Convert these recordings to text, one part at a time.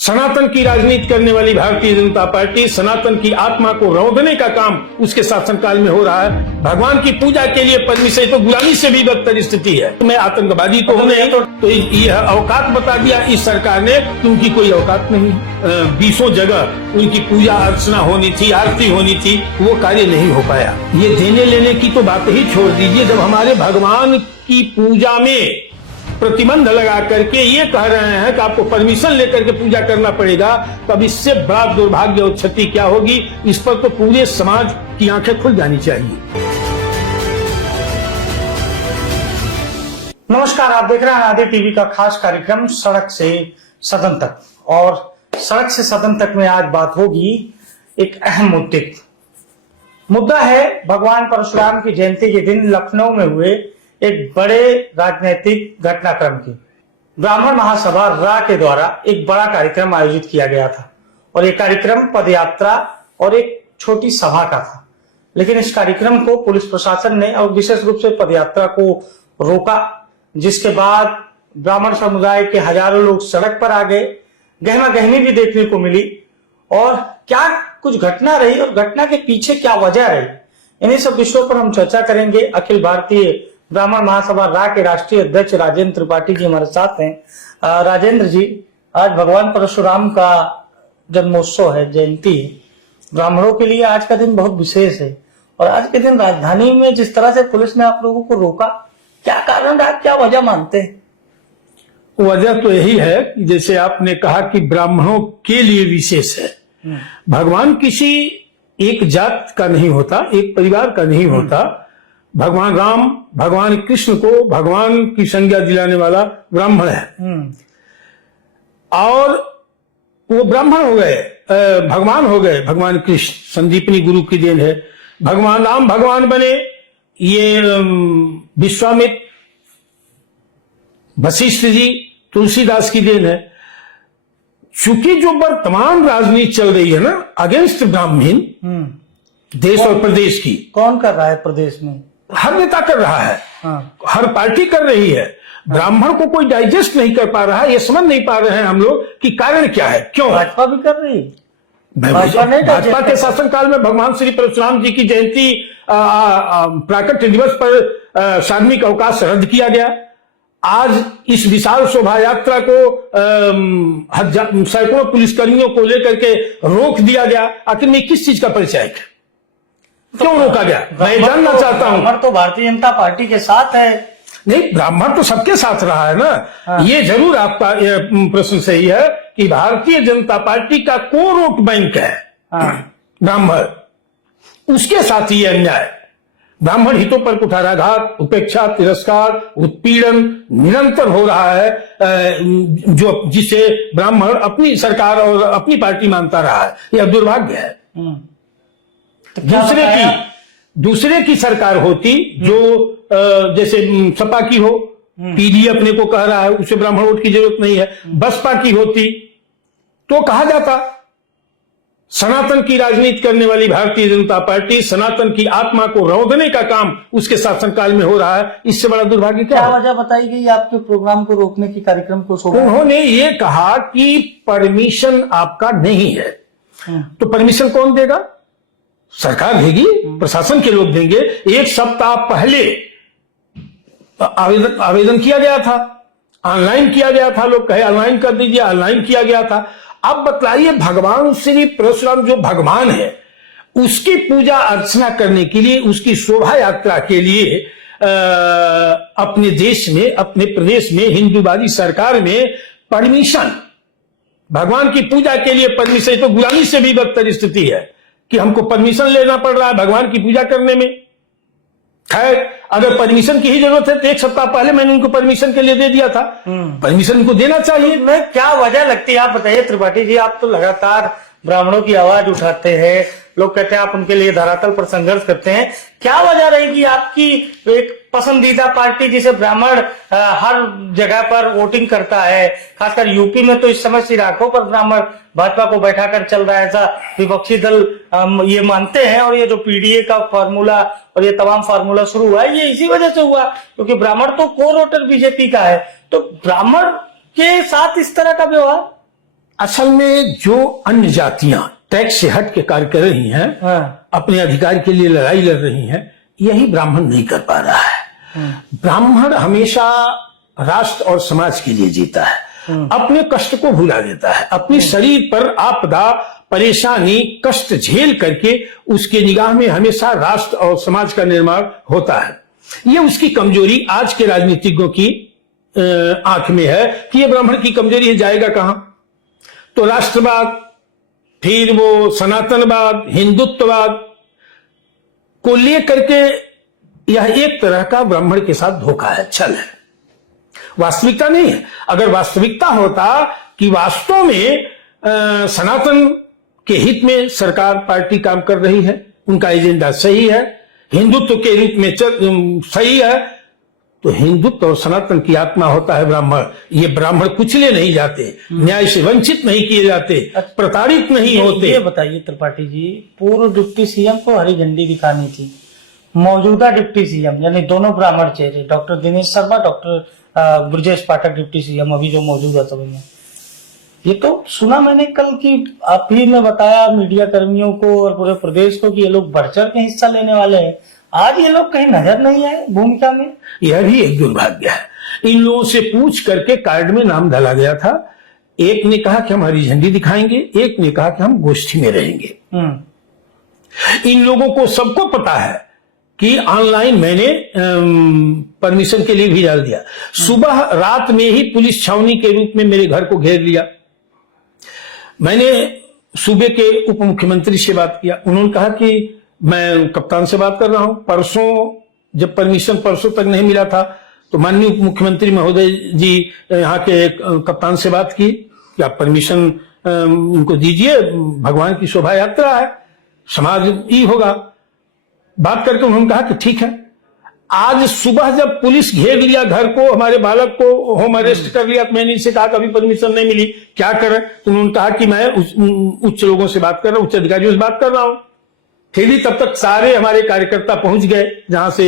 सनातन की राजनीति करने वाली भारतीय जनता पार्टी सनातन की आत्मा को रौंदने का काम उसके शासनकाल में हो रहा है। भगवान की पूजा के लिए परमिशन तो गुलामी से भी बदतर स्थिति है। मैं आतंकवादी तो हूं नहीं, तो यह औकात बता दिया इस सरकार ने कि उनकी कोई औकात नहीं। 20 जगह उनकी पूजा अर्चना होनी थी, आरती होनी थी, वो कार्य नहीं हो पाया। ये देने लेने की तो बात ही छोड़ दीजिए। जब हमारे भगवान की पूजा में प्रतिबंध लगा करके ये कह रहे हैं कि आपको परमिशन लेकर के पूजा करना पड़ेगा, तब इससे बड़ा दुर्भाग्य और क्षति क्या होगी, इस पर तो पूरे समाज की आंखें खुल जानी चाहिए। नमस्कार, आप देख रहे हैं आदि टीवी का खास कार्यक्रम सड़क से सदन तक। और सड़क से सदन तक में आज बात होगी एक अहम मुद्दा है भगवान परशुराम की जयंती के दिन लखनऊ में हुए एक बड़े राजनीतिक घटनाक्रम की। ब्राह्मण महासभा रा के द्वारा एक बड़ा कार्यक्रम आयोजित किया गया था और ये कार्यक्रम पदयात्रा और एक छोटी सभा का था। लेकिन इस कार्यक्रम को पुलिस प्रशासन ने और विशेष रूप से पदयात्रा को रोका, जिसके बाद ब्राह्मण समुदाय के हजारों लोग सड़क पर आ गए। गहमा गहमी भी देखने को मिली और क्या कुछ घटना रही और घटना के पीछे क्या वजह रही, इन्हीं सब विषयों पर हम चर्चा करेंगे। अखिल भारतीय ब्राह्मण महासभा रा के राष्ट्रीय अध्यक्ष राजेंद्र त्रिपाठी जी हमारे साथ हैं। राजेंद्र जी, आज भगवान परशुराम का जन्मोत्सव है, जयंती है। ब्राह्मणों के लिए आज का दिन बहुत विशेष है और आज के दिन राजधानी में जिस तरह से पुलिस ने आप लोगों को रोका, क्या कारण रहा, क्या वजह मानते हैं? वजह तो यही है कि जैसे आपने कहा कि ब्राह्मणों के लिए विशेष है। भगवान किसी एक जात का नहीं होता, एक परिवार का नहीं होता। भगवान राम, भगवान कृष्ण को भगवान की संज्ञा दिलाने वाला ब्राह्मण है और वो ब्राह्मण हो गए, भगवान हो गए। भगवान कृष्ण संदीपनी गुरु की देन है। भगवान राम भगवान बने, ये विश्वामित्र, वशिष्ठ जी, तुलसीदास की देन है। चूंकि जो वर्तमान राजनीति चल रही है ना अगेंस्ट ब्राह्मण, देश और प्रदेश की, कौन कर रहा है प्रदेश में? हर नेता कर रहा है। हर पार्टी कर रही है। ब्राह्मण को कोई डाइजेस्ट नहीं कर पा रहा है। ये समझ नहीं पा रहे हैं हम लोग कि कारण क्या है, क्यों। भाजपा भी कर रही है। भाजपा के शासनकाल में भगवान श्री परशुराम जी की जयंती प्राकट्य दिवस पर सार्वजनिक अवकाश रद्द किया गया। आज इस विशाल शोभा यात्रा को सैकड़ों पुलिसकर्मियों को लेकर के रोक दिया गया। आखिर में किस चीज का परिचय है, क्यों रोका गया, मैं जानना चाहता हूं। ब्राह्मण तो भारतीय जनता पार्टी के साथ है। नहीं, ब्राह्मण तो सबके साथ रहा है ना। ये जरूर आपका प्रश्न सही है कि भारतीय जनता पार्टी का कोर वोट बैंक है ब्राह्मण, उसके साथ ये अन्याय, ब्राह्मण हितों पर कुठाराघात, उपेक्षा, तिरस्कार, उत्पीड़न निरंतर हो रहा है, जो जिसे ब्राह्मण अपनी सरकार और अपनी पार्टी मानता रहा है। यह दुर्भाग्य है। तो दूसरे की सरकार होती, जो जैसे सपा की हो, पीडी अपने को कह रहा है, उसे ब्राह्मण वोट की जरूरत नहीं है। बसपा की होती तो कहा जाता सनातन की राजनीति करने वाली भारतीय जनता पार्टी सनातन की आत्मा को रौंदने का काम उसके शासनकाल में हो रहा है। इससे बड़ा दुर्भाग्य क्या वजह बताई गई आपके प्रोग्राम को रोकने की, कार्यक्रम को? उन्होंने ये कहा कि परमिशन आपका नहीं है। तो परमिशन कौन देगा? सरकार देगी, प्रशासन के लोग देंगे। एक सप्ताह पहले आवेदन किया गया था, ऑनलाइन किया गया था। लोग कहे ऑनलाइन कर दीजिए, ऑनलाइन किया गया था। अब बतलाइए, भगवान श्री परशुराम जो भगवान है, उसकी पूजा अर्चना करने के लिए, उसकी शोभा यात्रा के लिए अपने देश में, अपने प्रदेश में, हिंदूवादी सरकार में परमिशन, भगवान की पूजा के लिए परमिशन तो गुलामी से भी बदतर स्थिति है कि हमको परमिशन लेना पड़ रहा है भगवान की पूजा करने में। खैर, अगर परमिशन की ही जरूरत है तो एक सप्ताह पहले मैंने उनको परमिशन के लिए दे दिया था। परमिशन उनको देना चाहिए। मैं क्या वजह लगती है, आप बताइए त्रिपाठी जी। आप तो लगातार ब्राह्मणों की आवाज उठाते हैं, लोग कहते हैं आप उनके लिए धरातल पर संघर्ष करते हैं। क्या वजह रहेगी आपकी एक पसंदीदा पार्टी जिसे ब्राह्मण हर जगह पर वोटिंग करता है, खासकर यूपी में तो इस समय सिराखों पर ब्राह्मण भाजपा को बैठाकर चल रहा है, ऐसा विपक्षी दल ये मानते हैं। और ये जो पीडीए का फार्मूला और ये तमाम फार्मूला शुरू हुआ है, ये इसी वजह से हुआ क्योंकि ब्राह्मण तो कोर वोटर बीजेपी का है। तो ब्राह्मण के साथ इस तरह का व्यवहार असल में जो अन्य जातियां टैक्स से हट के कार्य कर रही हैं, अपने अधिकार के लिए लड़ाई लड़ रही हैं, यही ब्राह्मण नहीं कर पा रहा है। ब्राह्मण हमेशा राष्ट्र और समाज के लिए जीता है, अपने कष्ट को भुला देता है, अपने शरीर पर आपदा परेशानी कष्ट झेल करके उसके निगाह में हमेशा राष्ट्र और समाज का निर्माण होता है। ये उसकी कमजोरी आज के राजनीतिज्ञों की आंख में है कि ये ब्राह्मण की कमजोरी है, जाएगा कहां? तो राष्ट्रवाद, फिर वो सनातनवाद, हिंदुत्ववाद को लेकर के यह एक तरह का ब्राह्मण के साथ धोखा है, छल है, वास्तविकता नहीं है। अगर वास्तविकता होता कि वास्तव में सनातन के हित में सरकार पार्टी काम कर रही है, उनका एजेंडा सही है, हिंदुत्व के रूप में सही है, तो हिंदुत्व और सनातन की आत्मा होता है ब्राह्मण। ये ब्राह्मण कुचले नहीं जाते, न्याय से वंचित नहीं किए जाते, प्रताड़ित नहीं होते। ये बताइए त्रिपाठी जी, पूर्व डिप्टी सीएम को हरी झंडी दिखानी थी, मौजूदा डिप्टी सीएम यानी दोनों ब्राह्मण चेहरे, doctor Dinesh Sharma, doctor Brajesh Pathak deputy CM अभी जो मौजूदा सभी में, ये तो सुना मैंने कल की आप ही ने बताया मीडिया कर्मियों को और पूरे प्रदेश को कि ये लोग बढ़ चढ़ के हिस्सा लेने वाले हैं। आज ये लोग कहीं नजर नहीं आए भूमिका में। यह भी एक दुर्भाग्य है। इन लोगों से पूछ करके कार्ड में नाम डाला गया था। एक ने कहा कि हम हरी झंडी दिखाएंगे, एक ने कहा कि हम गोष्ठी में रहेंगे। इन लोगों को सबको पता है कि ऑनलाइन मैंने परमिशन के लिए भी डाल दिया। सुबह रात में ही पुलिस छावनी के रूप में मेरे घर को घेर लिया। मैंने सूबे के उप मुख्यमंत्री से बात किया, उन्होंने कहा कि मैं कप्तान से बात कर रहा हूं। परसों जब परमिशन परसों तक नहीं मिला था तो माननीय उप मुख्यमंत्री महोदय जी यहाँ के कप्तान से बात की कि आप परमिशन उनको दीजिए, भगवान की शोभा यात्रा है, समाज ही होगा। बात करके उन्होंने कहा कि ठीक है। आज सुबह जब पुलिस घेर लिया घर को, हमारे बालक को होम अरेस्ट कर लिया, तो मैंने इनसे कहा कभी परमिशन नहीं मिली, क्या करें? तो उन्होंने कहा कि मैं उच्च लोगों से बात कर रहा हूं, उच्च अधिकारियों से बात कर रहा हूं। फिर भी तब तक सारे हमारे कार्यकर्ता पहुंच गए जहां से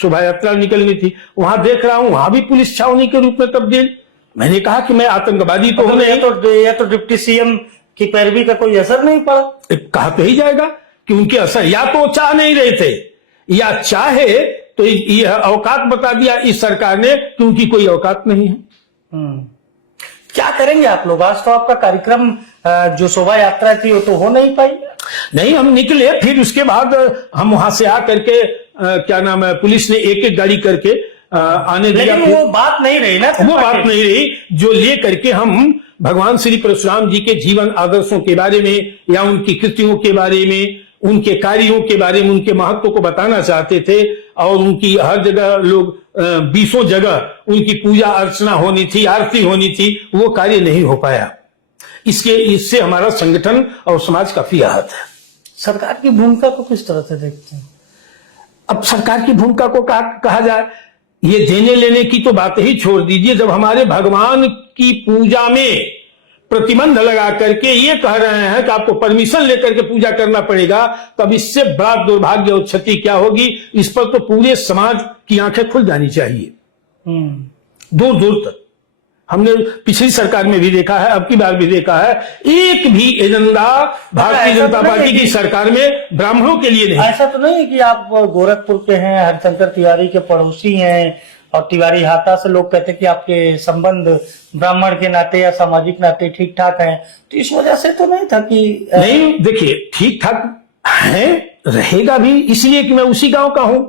शोभा यात्रा निकलनी थी। वहां देख रहा हूं वहां भी पुलिस छावनी के रूप में तब्दील। मैंने कहा कि मैं आतंकवादी तो हूं नहीं। ये तो डिप्टी सीएम की पैरवी का कोई असर नहीं पड़ा। कहा तो ही जाएगा कि उनके असर, या तो चाह नहीं रहे थे या चाहे तो यह औकात बता दिया इस सरकार ने कि उनकी कोई औकात नहीं है। क्या करेंगे आप लोग? आज तो आपका कार्यक्रम जो शोभा यात्रा थी वो तो हो नहीं पाई। नहीं, हम निकले, फिर उसके बाद हम वहां से आकर के क्या नाम है, पुलिस ने एक एक गाड़ी करके आने दिया। लेकिन वो बात नहीं रही ना, वो बात नहीं रही जो ले करके हम भगवान श्री परशुराम जी के जीवन आदर्शों के बारे में या उनकी कृतियों के बारे में, उनके कार्यों के बारे में, उनके महत्व को बताना चाहते थे। और उनकी हर जगह लोग 20 जगह उनकी पूजा अर्चना होनी थी, आरती होनी थी, वो कार्य नहीं हो पाया। इससे हमारा संगठन और समाज काफी आहत है। सरकार की भूमिका को किस तरह से देखते हैं? अब सरकार की भूमिका को कहा जाए, ये देने लेने की तो बात ही छोड़ दीजिए। जब हमारे भगवान की पूजा में प्रतिबंध लगा करके ये कह रहे हैं कि आपको परमिशन लेकर के पूजा करना पड़ेगा, तब इससे बड़ा दुर्भाग्य और क्षति क्या होगी? इस पर तो पूरे समाज की आंखें खुल जानी चाहिए, दूर दूर तक। हमने पिछली सरकार में भी देखा है, अब की बार भी देखा है, एक भी एजेंडा भारतीय जनता पार्टी की सरकार में ब्राह्मणों के लिए नहीं। ऐसा तो नहीं है कि आप गोरखपुर के हैं, हरिशंकर तिवारी के पड़ोसी हैं और तिवारी हाथा से लोग कहते हैं कि आपके संबंध ब्राह्मण के नाते या सामाजिक नाते ठीक ठाक हैं, तो इस वजह से तो नहीं था कि नहीं, देखिए ठीक ठाक है, रहेगा भी, इसलिए कि मैं उसी गांव का हूं,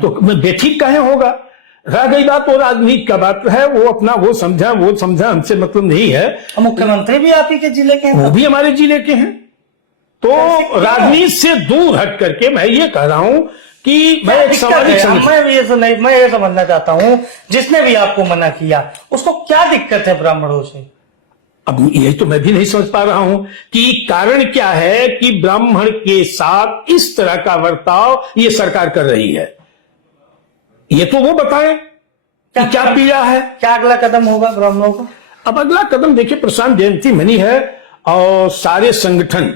तो मैं बेठीक काहे होगा? रह गई बात और राजनीति का बात है, वो अपना वो समझा हमसे मतलब नहीं है। मुख्यमंत्री भी आप ही के जिले के हैं, वो भी हमारे जिले के हैं। तो राजनीति से दूर हट करके मैं ये कह रहा हूं कि मैं एक सामाजिक मैं ये समझना चाहता हूं, जिसने भी आपको मना किया उसको क्या दिक्कत है ब्राह्मणों से? अब यही तो मैं भी नहीं समझ पा रहा हूं कि कारण क्या है कि ब्राह्मण के साथ इस तरह का बर्ताव ये सरकार कर रही है। ये तो वो बताएं कि क्या पीड़ा है, क्या अगला कदम होगा ब्राह्मणों का? अब अगला कदम देखिए, प्रशांत जयंती मनी है और सारे संगठन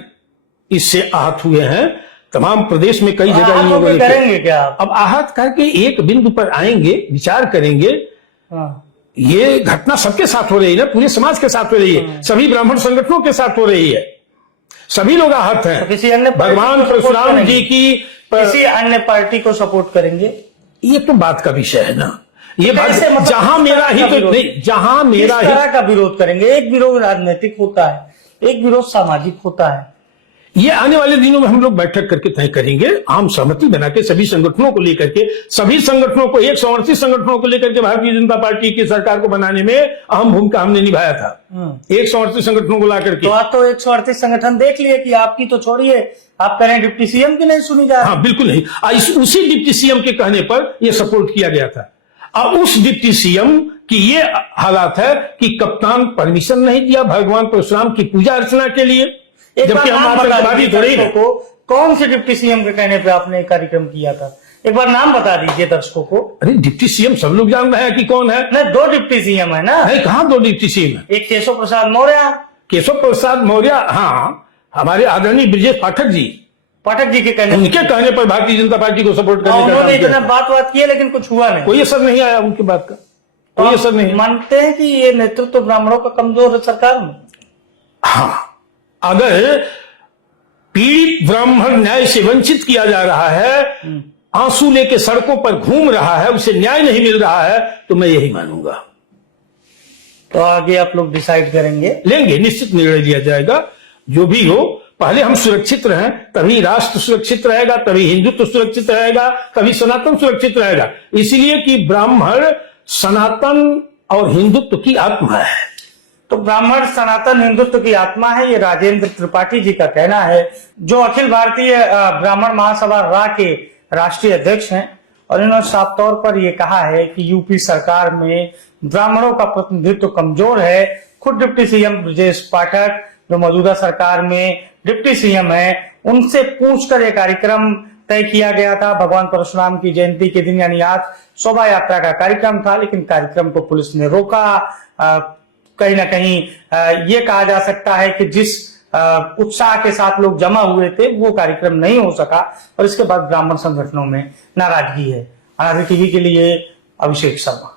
इससे आहत हुए हैं। तमाम प्रदेश में कई जगह करेंगे क्या? अब आहत करके एक बिंदु पर आएंगे, विचार करेंगे। ये घटना सबके साथ हो रही है ना, पूरे समाज के साथ हो रही है, सभी ब्राह्मण संगठनों के साथ हो रही है, सभी लोग आहत हैं। तो किसी अन्य पार्टी भगवान को support परशुराम करेंगे? जी की किसी अन्य पार्टी को सपोर्ट करेंगे? ये तो बात का विषय है ना, ये बात कैसे, मतलब जहां किस मेरा तरह हित का विरोध? नहीं, जहां मेरा किस हित, तरह का विरोध करेंगे? एक विरोध राजनीतिक होता है, एक विरोध सामाजिक होता है। ये आने वाले दिनों में हम लोग बैठक करके तय करेंगे, आम सहमति बना के सभी संगठनों को लेकर के, सभी संगठनों को, 138 संगठनों को लेकर के भारतीय जनता पार्टी की सरकार को बनाने में अहम भूमिका हमने निभाया था। 138 संगठनों को ला करके। तो आप तो 138 संगठन देख लिए कि आपकी तो छोड़िए, आप कह रहे हैं डिप्टी सीएम की नहीं सुनी जा रही। हाँ बिल्कुल नहीं, उसी डिप्टी सीएम के कहने पर यह सपोर्ट किया गया था। अब उस डिप्टी सीएम की ये हालात है कि कप्तान परमिशन नहीं दिया भगवान परशुराम की पूजा अर्चना के लिए, जबकि हम आतंकवादी थोड़ी हैं। को कौन से डिप्टी सीएम के कहने पे आपने एक कार्यक्रम किया था? एक बार नाम बता दीजिए दर्शकों को। अरे डिप्टी सीएम सब लोग जान रहे हैं कि कौन है। नहीं, 2 डिप्टी सीएम है ना? नहीं, कहां 2 डिप्टी सीएम है? एक केशव प्रसाद मौर्य। केशव प्रसाद मौर्य, हाँ, हमारे आदरणीय ब्रजेश पाठक जी के कहने उनके कहने पर भारतीय जनता पार्टी को सपोर्ट करने का उन्होंने काम किया इतना था। बात किया, लेकिन कुछ हुआ नहीं। कोई असर नहीं आया उनकी बात का, कोई असर नहीं। मानते हैं कि ये नेतृत्व ब्राह्मणों का कमजोर है सरकार में? हाँ, अगर पीड़ित ब्राह्मण न्याय से वंचित किया जा रहा है, आंसू लेके सड़कों पर घूम रहा है, उसे न्याय नहीं मिल रहा है, तो मैं यही मानूंगा। तो आगे आप लोग डिसाइड करेंगे? लेंगे, निश्चित निर्णय लिया जाएगा। जो भी हो, पहले हम सुरक्षित रहें, तभी राष्ट्र सुरक्षित रहेगा, तभी हिंदुत्व सुरक्षित रहेगा, तभी सनातन सुरक्षित रहेगा। इसलिए कि ब्राह्मण सनातन और हिंदुत्व की आत्मा है। तो ब्राह्मण सनातन हिंदुत्व की आत्मा है, ये राजेंद्र त्रिपाठी जी का कहना है, जो अखिल भारतीय ब्राह्मण महासभा रा के राष्ट्रीय अध्यक्ष हैं। और इन्होंने साफ तौर पर यह कहा है कि यूपी सरकार में ब्राह्मणों का प्रतिनिधित्व कमजोर है। खुद डिप्टी सीएम ब्रजेश पाठक, जो मौजूदा सरकार में डिप्टी सीएम है, उनसे पूछकर यह कार्यक्रम तय किया गया था। भगवान परशुराम की जयंती के दिन, यानी आज शोभा यात्रा का कार्यक्रम था, लेकिन कार्यक्रम को पुलिस ने रोका। कहीं ना कहीं ये कहा जा सकता है कि जिस उत्साह के साथ लोग जमा हुए थे, वो कार्यक्रम नहीं हो सका, और इसके बाद ब्राह्मण संगठनों में नाराजगी है। अनादि टीवी के लिए अभिषेक शर्मा।